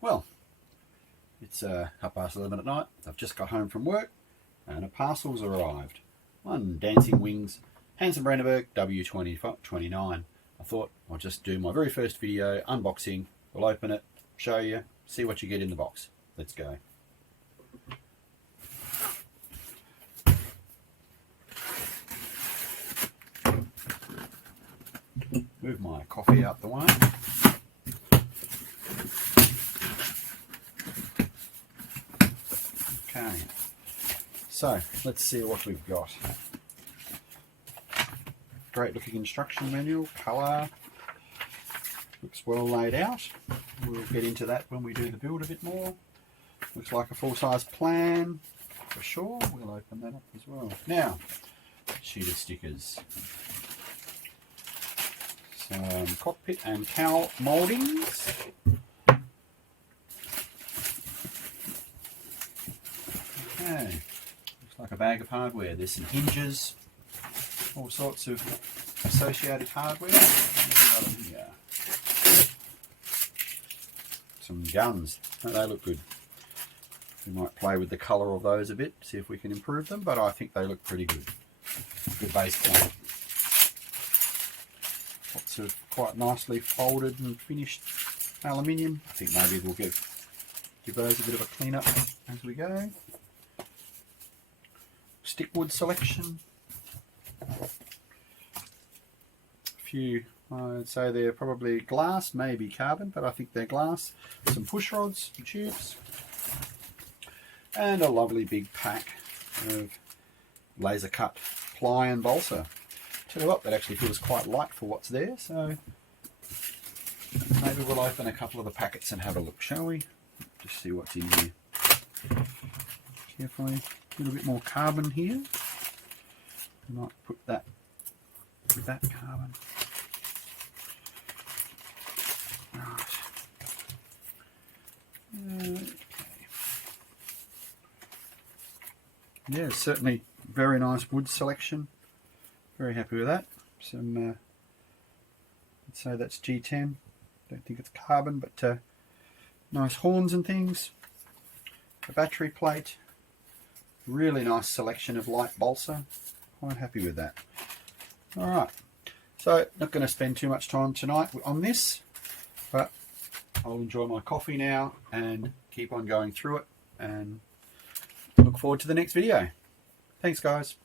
Well, it's 11:30 at night. I've just got home from work and a parcel's arrived. One Dancing Wings Hansa W29. I thought I'll just do my very first video unboxing. We'll open it, show you, see what you get in the box. Let's go. Move my coffee out the way. Okay, so let's see what we've got. Great looking instruction manual, colour, looks well laid out. We'll get into that when we do the build a bit more. Looks like a full-size plan for sure. We'll open that up as well. Now, sheet of stickers. Some cockpit and cowl mouldings. Okay, looks like a bag of hardware. There's some hinges, all sorts of associated hardware. Here? Some guns. Oh, they look good. We might play with the colour of those a bit, see if we can improve them, but I think they look pretty good. Good base plate. Lots of quite nicely folded and finished aluminium. I think maybe we'll give those a bit of a clean up as we go. Stick wood selection. A few, I'd say they're probably glass, maybe carbon, but I think they're glass. Some push rods, some tubes, and a lovely big pack of laser cut ply and balsa. Tell you what, that actually feels quite light for what's there, so maybe we'll open a couple of the packets and have a look, shall we? Just see what's in here. Carefully, a little bit more carbon here. I might put that with that carbon. Right. Okay. Yeah, certainly very nice wood selection. Very happy with that. Some, let's say that's G10. Don't think it's carbon, but nice horns and things. A battery plate. Really nice selection of light balsa. Quite happy with that. Alright, so not going to spend too much time tonight on this, but I'll enjoy my coffee now and keep on going through it and look forward to the next video. Thanks guys.